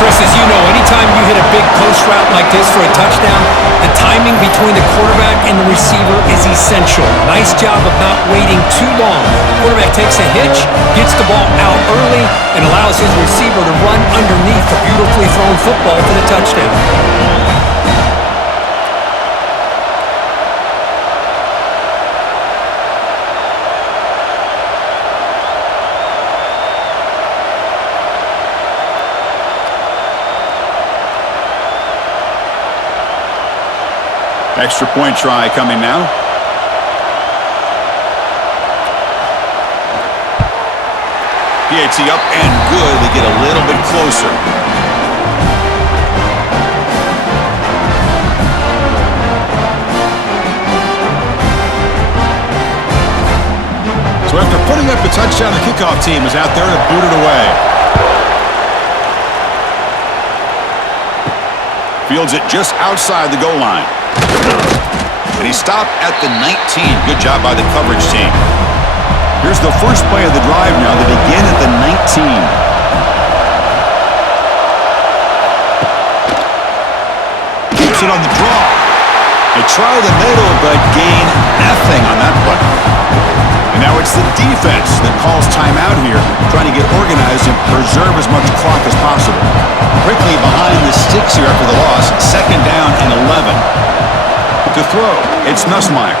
Chris, as you know, anytime you hit a big post route like this for a touchdown, the timing between the quarterback and the receiver is essential. Nice job of not waiting too long. Quarterback takes a hitch, gets the ball out early, and allows his receiver to run underneath the beautifully thrown football for the touchdown. Extra point try coming now. PAT up and good. They get a little bit closer. So after putting up a touchdown, the kickoff team is out there to boot it away. Fields it just outside the goal line. And he stopped at the 19. Good job by the coverage team. Here's the first play of the drive now. They begin at the 19. Keeps it on the draw. They try the middle, but gain nothing on that play. And now it's the defense that calls timeout here, trying to get organized and preserve as much clock as possible. Quickly behind the sticks here after the loss. Second down and 11. To throw, it's Nussmeier.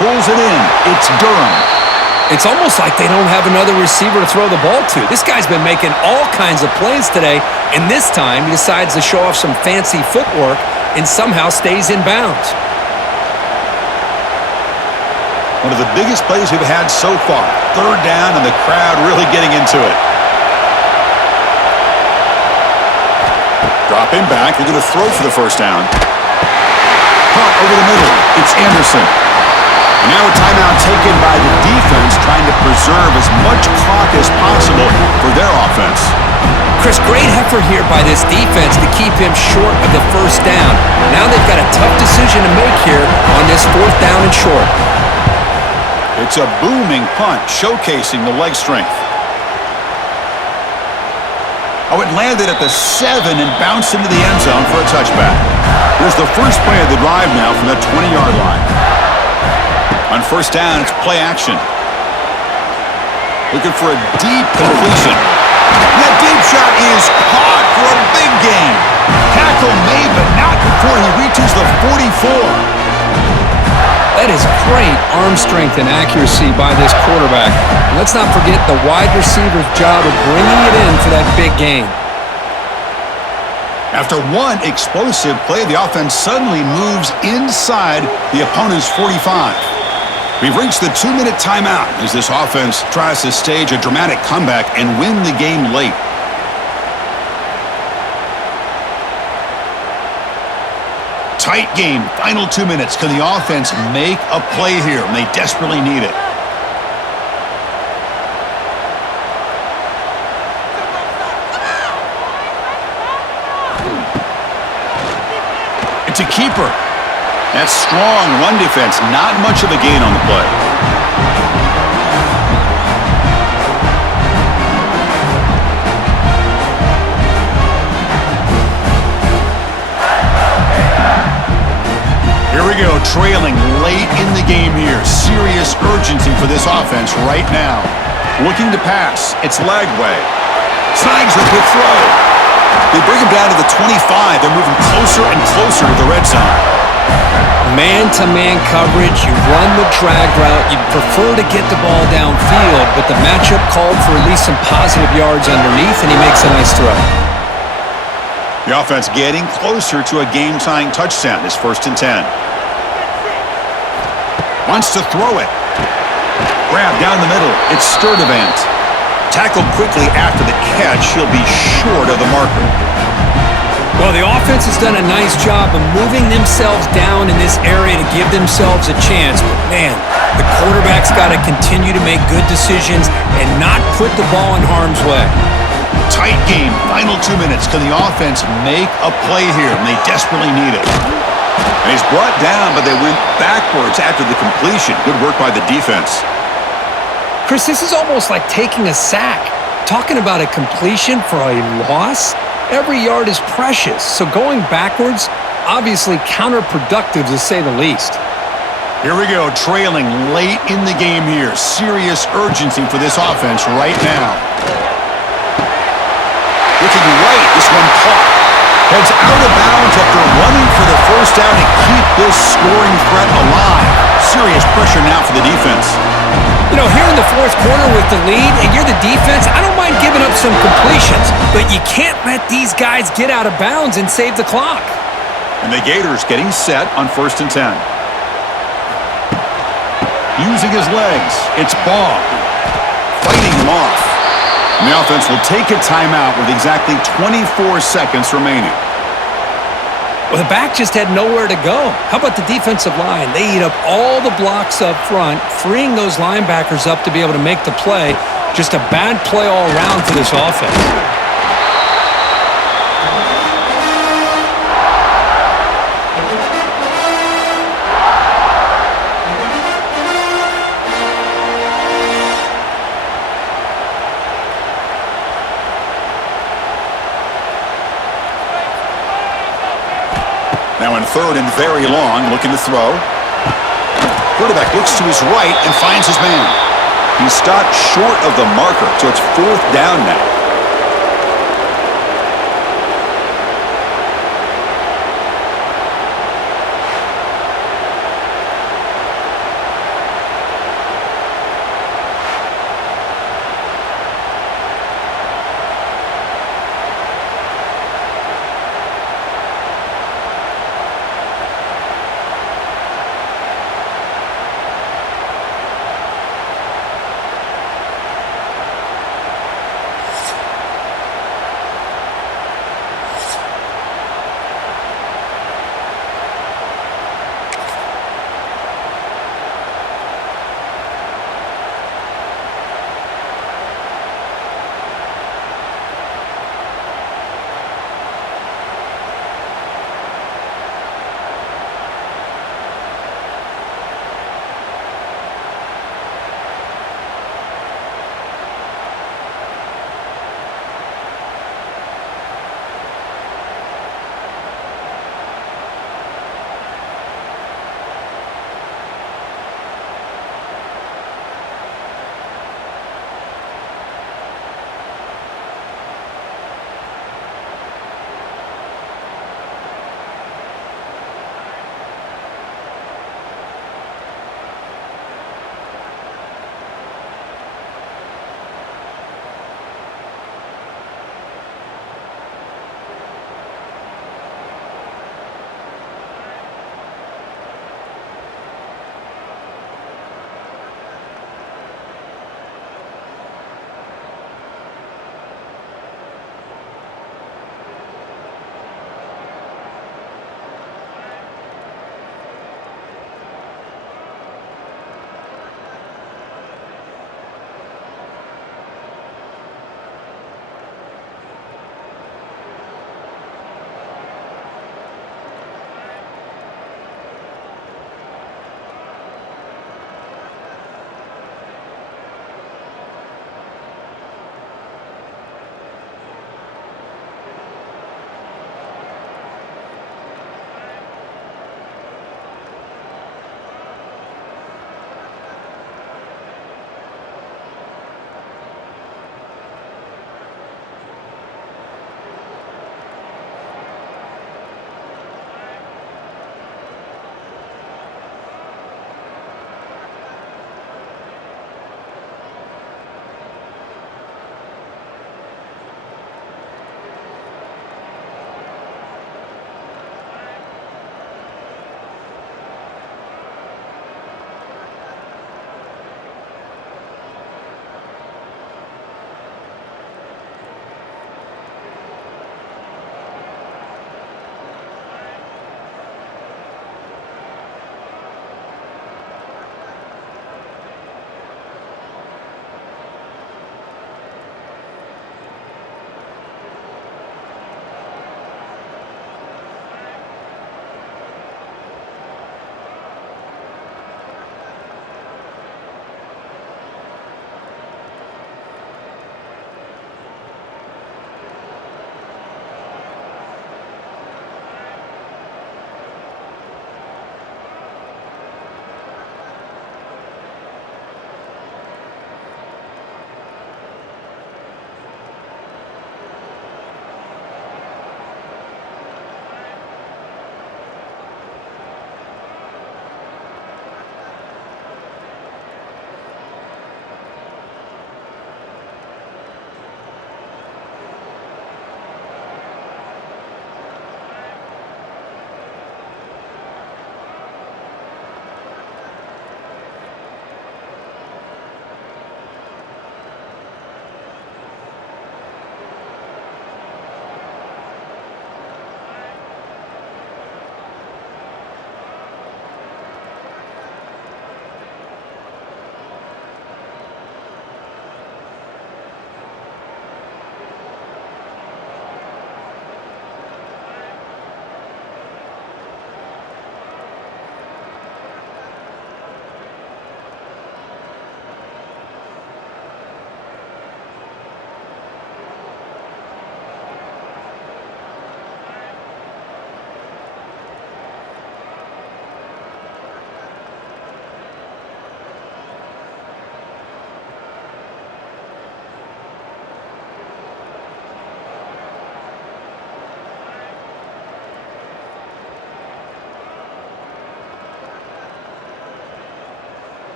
Pulls it in. It's Durham. It's almost like they don't have another receiver to throw the ball to. This guy's been making all kinds of plays today, and this time he decides to show off some fancy footwork and somehow stays in bounds. One of the biggest plays we've had so far. Third down, and the crowd really getting into it. Dropping back. They're going to throw for the first down. Punt over the middle. It's Anderson. And now a timeout taken by the defense, trying to preserve as much clock as possible for their offense. Chris, great effort here by this defense to keep him short of the first down. Now they've got a tough decision to make here on this fourth down and short. It's a booming punt, showcasing the leg strength. Oh, it landed at the 7 and bounced into the end zone for a touchback. Here's the first play of the drive now from the 20-yard line. On first down, it's play action. Looking for a deep completion. That deep shot is caught for a big gain. Tackle made, but not before he reaches the 44. That is great arm strength and accuracy by this quarterback. And let's not forget the wide receiver's job of bringing it in for that big gain. After one explosive play, the offense suddenly moves inside the opponent's 45. We've reached the 2-minute timeout as this offense tries to stage a dramatic comeback and win the game late. Tight game, final 2 minutes. Can the offense make a play here? And they desperately need it. It's a keeper. That's strong run defense. Not much of a gain on the play. Here we go, trailing late in the game here. Serious urgency for this offense right now. Looking to pass. It's Lagway. Snags a good throw. They bring him down to the 25. They're moving closer and closer to the red zone. Man-to-man coverage, you run the drag route. You'd prefer to get the ball downfield, but the matchup called for at least some positive yards underneath, and he makes a nice throw. The offense getting closer to a game-tying touchdown. It's 1st and 10. Wants to throw it. Grab down the middle. It's Sturdivant. Tackled quickly after the catch. He'll be short of the marker. Well, the offense has done a nice job of moving themselves down in this area to give themselves a chance. But, man, the quarterback's got to continue to make good decisions and not put the ball in harm's way. Tight game, final 2 minutes. Can the offense make a play here? And they desperately need it. And he's brought down, but they went backwards after the completion. Good work by the defense. Chris, this is almost like taking a sack. Talking about a completion for a loss? Every yard is precious, so going backwards, obviously counterproductive to say the least. Here we go, trailing late in the game here. Serious urgency for this offense right now. Looking right, this one caught. Heads out of bounds after running for the first down to keep this scoring threat alive. Serious pressure now for the defense. You know, here in the fourth quarter with the lead, and you're the defense, I don't mind giving up some completions, but you can't let these guys get out of bounds and save the clock. And the Gators getting set on 1st and 10. Using his legs, it's Baugh. Fighting him off. And the offense will take a timeout with exactly 24 seconds remaining. Well, the back just had nowhere to go. How about the defensive line? They eat up all the blocks up front, freeing those linebackers up to be able to make the play. Just a bad play all around for this offense. Now in 3rd and very long, looking to throw. Quarterback looks to his right and finds his man. He's stopped short of the marker, so it's 4th down now.